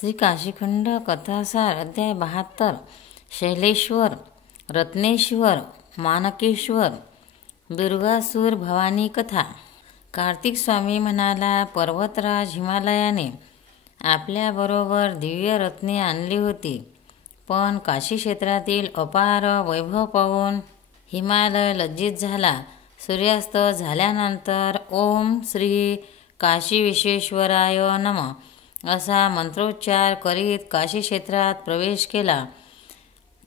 श्री काशीखंड कथासार अध्याय 72 शैलेश्वर, रत्नेश्वर, मानकेश्वर, दुर्गासूर भवानी कथा। कार्तिक स्वामी म्हणाला, पर्वतराज हिमालयाने आपल्याबरोबर दिव्य रत्ने आणली होती, पण काशी क्षेत्रातील अपार वैभव पाहून हिमालय लज्जित झाला। सूर्यास्त झाल्यानंतर ओम श्री काशी विश्वेश्वराय नमः असा मंत्रोच्चार करीत काशी क्षेत्रात प्रवेश केला।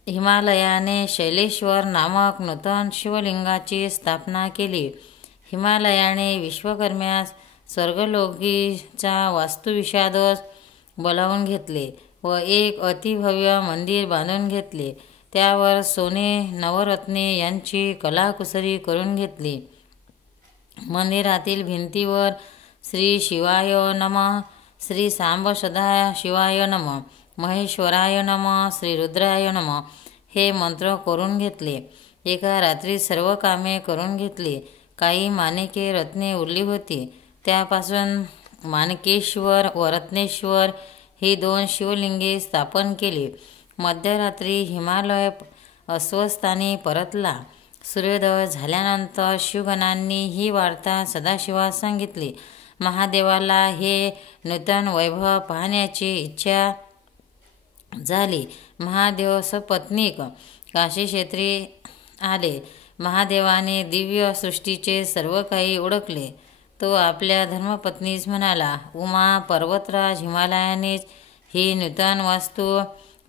हिमालयाने शैलेश्वर नामक नूतन शिवलिंगाची स्थापना केली। हिमालयाने विश्वकर्म्यास स्वर्गलोकीचा वास्तुविशारद बोलावून घेतले व एक अतिभव्य मंदिर बांधून घेतले। त्यावर सोने नवरत्ने यांची कलाकुसरी करून घेतली। मंदिरातील भिंतीवर श्री शिवाय नमः, श्री सांब सदा शिवाय नमः, महेश्वराय नमः, श्री रुद्राय नमः हे मंत्र करून घेतले। एका रात्री सर्व कामे करून घेतली। काही माणिके रत्ने उरली होती, त्यापासून माणकेश्वर व रत्नेश्वर ही दोन शिवलिंगे स्थापन केली। मध्यरात्री हिमालय अस्वस्थानी परतला। सूर्योदय झाल्यानंतर शिवगणांनी ही वार्ता सदाशिवास सांगितली। महादेवाला हे नूतन वैभव पाहण्याची इच्छा झाली। महादेव सपत्नीक काशी क्षेत्री आले। महादेवाने दिव्य सृष्टीचे सर्व काही ओळखले। तो आपल्या धर्मपत्नीस म्हणाला, उमा, पर्वतराज हिमालयानेच ही नूतन वास्तू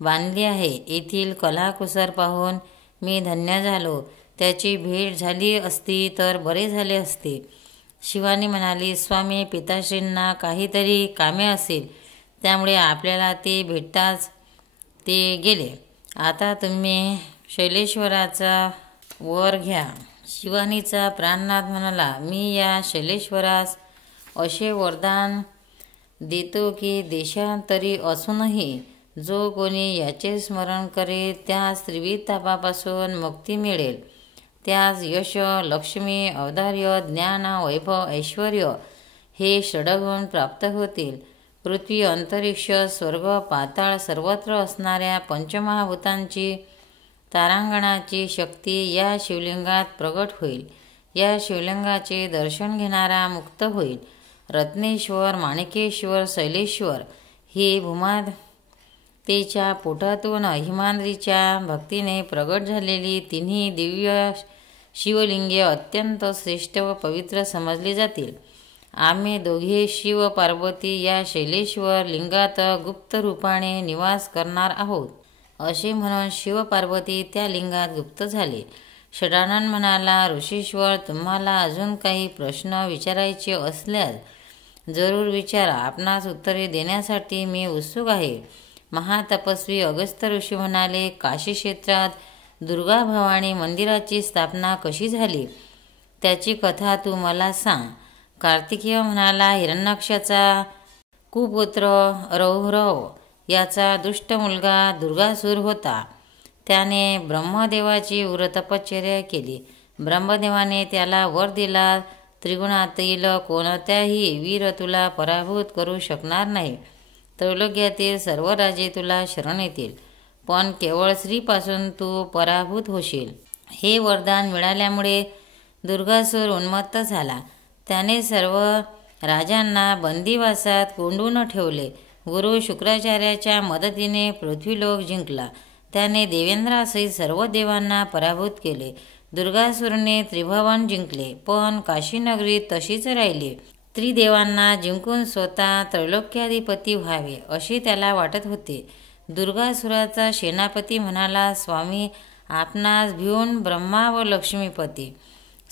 बांधली आहे। येथील कलाकुसर पाहून मी धन्य झालो। त्याची भेट झाली असती तर बरे झाले असते। शिवानी म्हणाली, स्वामी पिताश्रींना काहीतरी कामे असेल, त्यामुळे आपल्याला ते भेटताच ते गेले। आता तुम्ही शैलेश्वराचा वर घ्या। शिवानीचा प्राणनाथ म्हणाला, मी या शैलेश्वरास असे वरदान देतो की देशांतरी असूनही जो कोणी याचे स्मरण करेल त्यास त्रिविध तापापासून मुक्ती मिळेल। त्यास यश, लक्ष्मी, औदार्य, ज्ञान, वैभव, ऐश्वर हे षडगुण प्राप्त होतील। पृथ्वी, अंतरिक्ष, स्वर्ग, पाताळ सर्वत्र असणाऱ्या पंचमहाभूतांची तारांगणाची शक्ती या शिवलिंगात प्रगट होईल। या शिवलिंगाचे दर्शन घेणारा मुक्त होईल। रत्नेश्वर, माणिकेश्वर, शैलेश्वर ही भूमातेच्या पोटातून हिमाद्रीच्या भक्तीने प्रगट झालेली तिन्ही दिव्य शिवलिंगे अत्यंत श्रेष्ठ व पवित्र समजली जातील। आम्ही दोघे शिव पार्वती या शैलेश्वर लिंगात गुप्त रूपाने निवास करणार आहोत, असे म्हणून शिव पार्वती त्या लिंगात गुप्त झाले। षडानन म्हणाला, ऋषीश्वर, तुम्हाला अजून काही प्रश्न विचारायचे असल्यास जरूर विचारा। आपणास उत्तरे देण्यासाठी मी उत्सुक आहे। महातपस्वी अगस्त्य ऋषी म्हणाले, काशी क्षेत्रात दुर्गा भवानी मंदिराची स्थापना कशी झाली त्याची कथा तू मला सांग। कार्तिकेय म्हणाला, हिरण्याक्षाचा कुपुत्र रौरव याचा दुष्ट मुलगा दुर्गासूर होता। त्याने ब्रह्मदेवाची उग्र तपश्चर्या केली। ब्रह्मदेवाने त्याला वर दिला, त्रिगुणातील कोणत्याही वीर तुला पराभूत करू शकणार नाही। त्रैलोक्यातील सर्व राजे तुला शरण येतील, पण केवळ स्त्रीपासून तू पराभूत होशील। हे वरदान मिळाल्यामुळे दुर्गासूर उन्मत्त झाला। त्याने सर्व राजांना बंदिवासात कोंडून ठेवले। गुरु शुक्राचार्याच्या मदतीने पृथ्वीलोक जिंकला। त्याने देवेंद्रासहित सर्व देवांना पराभूत केले। दुर्गासूरने त्रिभुवन जिंकले, पण काशीनगरी तशीच राहिली। त्रिदेवांना जिंकून स्वतः त्रैलोक्याधिपती व्हावे असे त्याला वाटत होते। दुर्गासुराचा सेनापती म्हणाला, स्वामी, आपणास भिवून ब्रह्मा व लक्ष्मीपती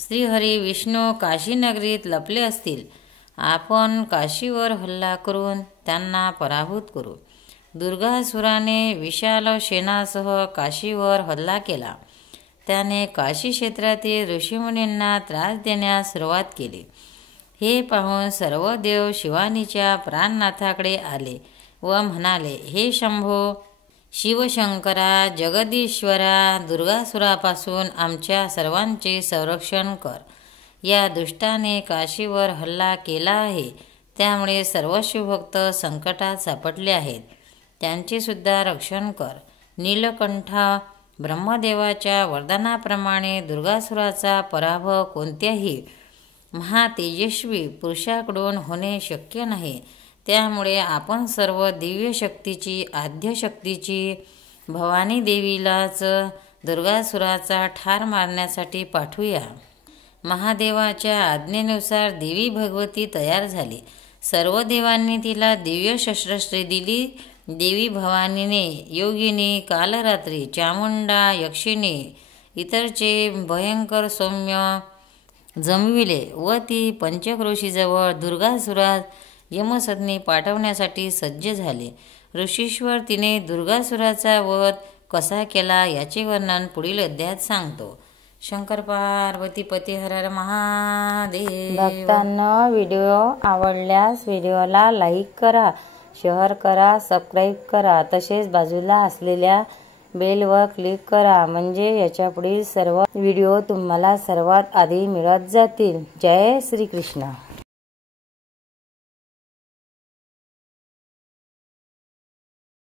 श्रीहरी विष्णू काशीनगरीत लपले असतील। आपण काशीवर हल्ला करून त्यांना पराभूत करू। दुर्गासुराने विशाल सेनासह काशीवर हल्ला केला। त्याने काशी क्षेत्रातील ऋषीमुनींना त्रास देण्यास सुरुवात केली। हे पाहून सर्व देव शिवानीच्या प्राणनाथाकडे आले व म्हणाले, हे शंभो, शिवशंकरा, जगदीश्वरा, दुर्गासुरापासून आमच्या सर्वांचे संरक्षण कर। या दुष्टाने काशीवर हल्ला केला आहे, त्यामुळे सर्व शिवभक्त संकटात सापडले आहेत। त्यांचे सुद्धा रक्षण कर. नीलकंठा, ब्रह्मदेवाच्या वरदानाप्रमाणे दुर्गासुराचा पराभव कोणत्याही महातेजस्वी पुरुषाकडून होणे शक्य नाही. त्यामुळे आपण सर्व दिव्य शक्तीची, आद्य शक्तीची भवानी देवीलाच दुर्गासुराचा ठार मारण्यासाठी पाठवूया. महादेवाच्या आज्ञेनुसार देवी भगवती तयार झाली. सर्व देवांनी तिला दिव्य शस्त्रास्त्रे दिली. देवी भवानीने योगिनी, कालरात्री, चामुंडा, यक्षिणी इतरचे भयंकर सौम्य जमविले व ती पंचक्रोशीजवळ दुर्गासुरास यमसदनी पाठवण्यासाठी सज्ज झाले. ऋषीश्वर तिने दुर्गासुराचा वध कसा केला याचे वर्णन पुढील अध्यायात सांगतो. शंकर पार्वती पती हर हर महादेव. भक्तांनो, व्हिडिओ आवडल्यास व्हिडिओला लाईक करा, शेअर करा, सबस्क्राईब करा. तसेच बाजूला असलेल्या बेलवर क्लिक करा, म्हणजे याच्या पुढील सर्व व्हिडिओ तुम्हाला सर्वात आधी मिळत जातील. जय श्री कृष्ण.